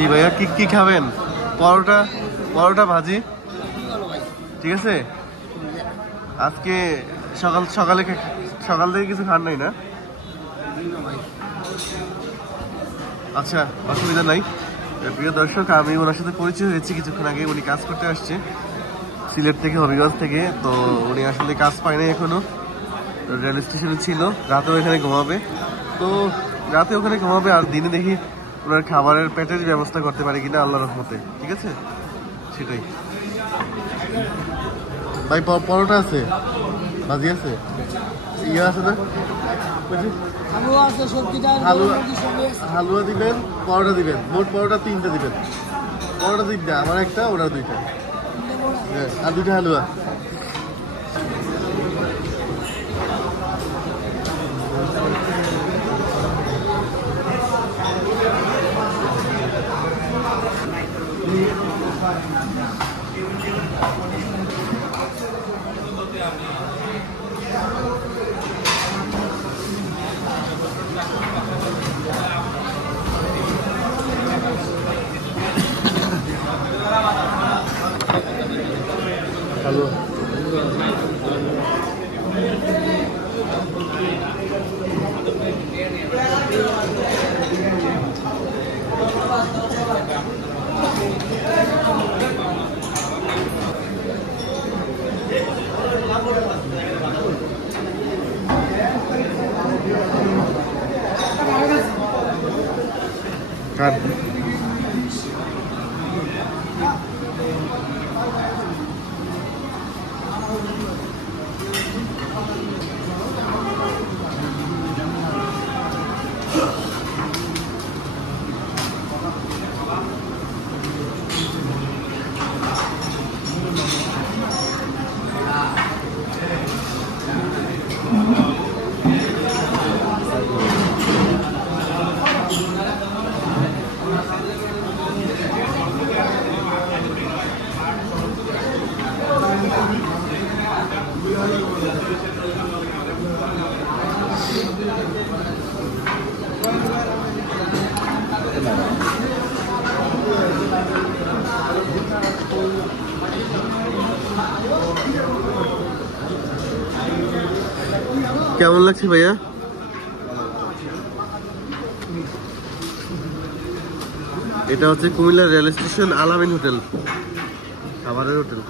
জি ভাইয়া, কি কি খাবেন? পরোটা, পরোটা ভাজি, ঠিক আছে। আজকে সকালে সকাল থেকে কিছু খান নাই না? আচ্ছা, অসুবিধা নাই। প্রিয় দর্শক, আমি ওনার সাথে পরিচয় হয়েছি কিছুক্ষণ আগে। উনি কাজ করতে আসছে সিলেট থেকে, হবিগঞ্জ থেকে। তো উনি আসলে কাজ পায় নাই এখনো, রেল স্টেশনে ছিল। রাতেও এখানে ঘুমাবে। তো রাতে ওখানে ঘুমাবে, আর দিনে দেখি ওনার খাবারের পেটের ব্যবস্থা করতে পারি কিনা আল্লাহর রহমতে, ঠিক আছে। সেটাই ভাই। পরোটা আছে, ভাজি আছে, ইয়ে আছে না, হালুয়া দিবেন, পরোটা দিবেন। মোট পরোটা 3টা দিবেন। পরোটা 3টা, আমার একটা, ওরা 2টা। হ্যাঁ, আর 2টা হালুয়া। হালুয়া কাট। কেমন লাগছে ভাইয়া? এটা হচ্ছে কুমিল্লা রেল স্টেশন, আলামিন হোটেল, খাবারের হোটেল।